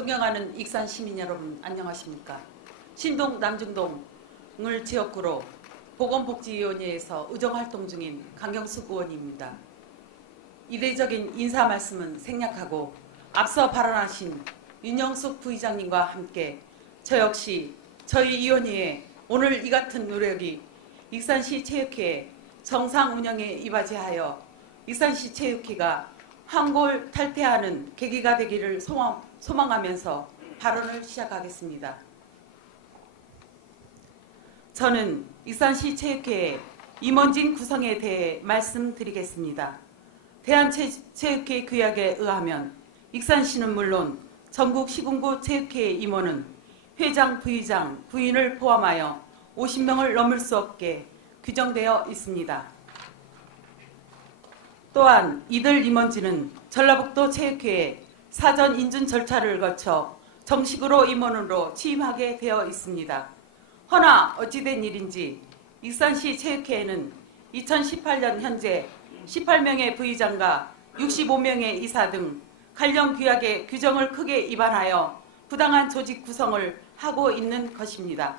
존경하는 익산 시민 여러분 안녕하십니까. 신동 남중동을 지역구로 보건복지위원회에서 의정활동 중인 강경숙 의원입니다. 이례적인 인사 말씀은 생략하고 앞서 발언하신 윤영숙 부의장님과 함께 저 역시 저희 위원회에 오늘 이 같은 노력이 익산시 체육회 정상 운영에 이바지하여 익산시 체육회가 황골 탈퇴하는 계기가 되기를 소망하면서 발언을 시작하겠습니다. 저는 익산시 체육회의 임원진 구성에 대해 말씀드리겠습니다. 대한체육회 규약에 의하면 익산시는 물론 전국 시군구 체육회의 임원은 회장, 부의장, 부인을 포함하여 50명을 넘을 수 없게 규정되어 있습니다. 또한 이들 임원진은 전라북도 체육회에 사전 인준 절차를 거쳐 정식으로 임원으로 취임하게 되어 있습니다. 허나 어찌된 일인지 익산시 체육회에는 2018년 현재 18명의 부의장과 65명의 이사 등 관련 규약의 규정을 크게 위반하여 부당한 조직 구성을 하고 있는 것입니다.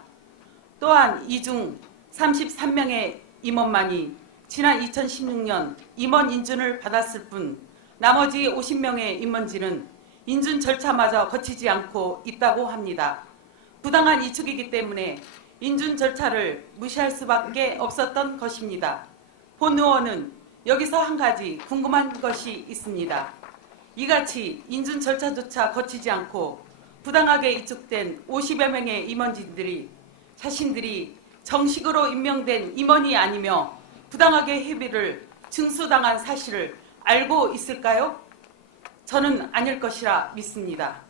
또한 이 중 33명의 임원만이 지난 2016년 임원 인준을 받았을 뿐 나머지 50명의 임원진은 인준 절차마저 거치지 않고 있다고 합니다. 부당한 이축이기 때문에 인준 절차를 무시할 수밖에 없었던 것입니다. 본 의원은 여기서 한 가지 궁금한 것이 있습니다. 이같이 인준 절차조차 거치지 않고 부당하게 이축된 50여 명의 임원진들이 자신들이 정식으로 임명된 임원이 아니며 부당하게 회비를 증수당한 사실을 알고 있을까요? 저는 아닐 것이라 믿습니다.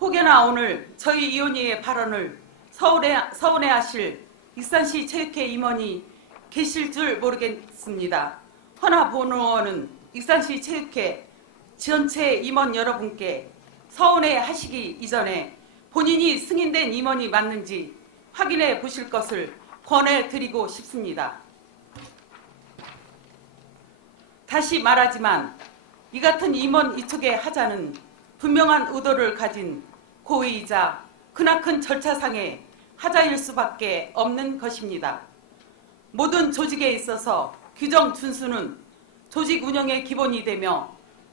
혹여나 오늘 저희 위원회의 발언을 서운해하실 익산시 체육회 임원이 계실 줄 모르겠습니다. 허나 본 의원은 익산시 체육회 전체 임원 여러분께 서운해하시기 이전에 본인이 승인된 임원이 맞는지 확인해 보실 것을 권해드리고 싶습니다. 다시 말하지만 이 같은 임원 이촉의 하자는 분명한 의도를 가진 고의이자 크나큰 절차상의 하자일 수밖에 없는 것입니다. 모든 조직에 있어서 규정 준수는 조직 운영의 기본이 되며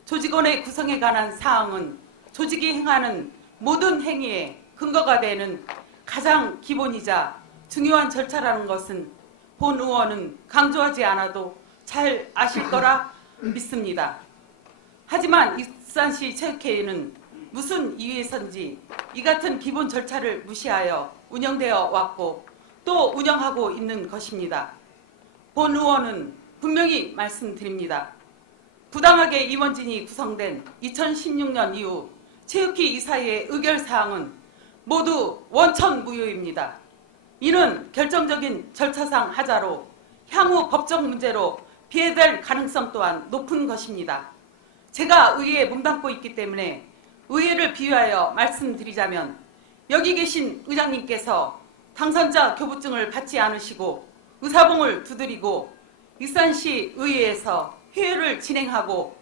조직원의 구성에 관한 사항은 조직이 행하는 모든 행위의 근거가 되는 가장 기본이자 중요한 절차라는 것은 본 의원은 강조하지 않아도 잘 아실 거라 믿습니다. 하지만 익산시 체육회에는 무슨 이유에선지 이 같은 기본 절차를 무시하여 운영되어 왔고 또 운영하고 있는 것입니다. 본 의원은 분명히 말씀드립니다. 부당하게 임원진이 구성된 2016년 이후 체육회 이사회의 의결사항은 모두 원천무효입니다. 이는 결정적인 절차상 하자로 향후 법적 문제로 비해될 가능성 또한 높은 것입니다. 제가 의회에 몸담고 있기 때문에 의회를 비유하여 말씀드리자면 여기 계신 의장님께서 당선자 교부증을 받지 않으시고 의사봉을 두드리고 익산시 의회에서 회의를 진행하고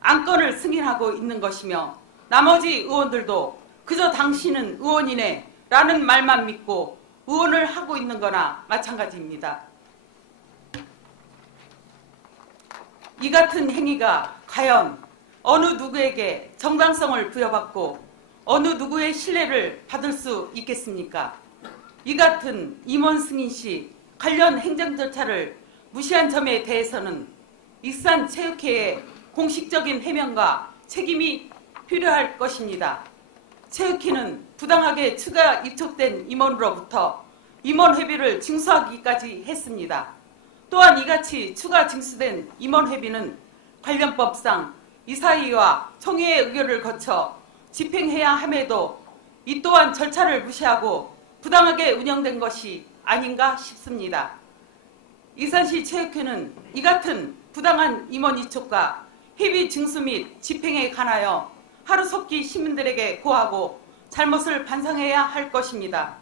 안건을 승인하고 있는 것이며 나머지 의원들도 그저 당신은 의원이네 라는 말만 믿고 의원을 하고 있는 거나 마찬가지입니다. 이 같은 행위가 과연 어느 누구에게 정당성을 부여받고 어느 누구의 신뢰를 받을 수 있겠습니까? 이 같은 임원 승인 시 관련 행정 절차를 무시한 점에 대해서는 익산 체육회의 공식적인 해명과 책임이 필요할 것입니다. 체육회는 부당하게 추가 이촉된 임원으로부터 임원 회비를 징수하기까지 했습니다. 또한 이같이 추가 징수된 임원 회비는 관련법상 이사회와 총회의 의결을 거쳐 집행해야 함에도 이 또한 절차를 무시하고 부당하게 운영된 것이 아닌가 싶습니다. 익산시 체육회는 이 같은 부당한 임원 이촉과 회비 징수 및 집행에 관하여 하루속히 시민들에게 고하고 잘못을 반성해야 할 것입니다.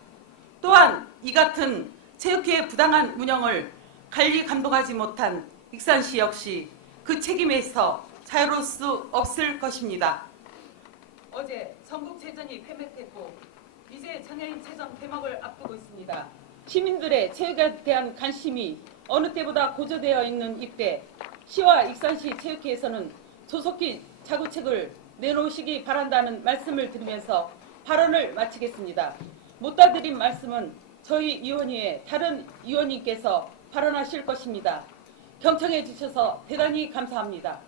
또한 이 같은 체육회의 부당한 운영을 관리 감독하지 못한 익산시 역시 그 책임에서 자유로울 수 없을 것입니다. 어제 전국체전이 폐맥됐고 이제 장애인체전 개막을 앞두고 있습니다. 시민들의 체육에 대한 관심이 어느 때보다 고조되어 있는 이때 시와 익산시 체육회에서는 조속히 자구책을 내놓으시기 바란다는 말씀을 드리면서 발언을 마치겠습니다. 못다 드린 말씀은 저희 위원회의 다른 위원님께서 발언하실 것입니다. 경청해 주셔서 대단히 감사합니다.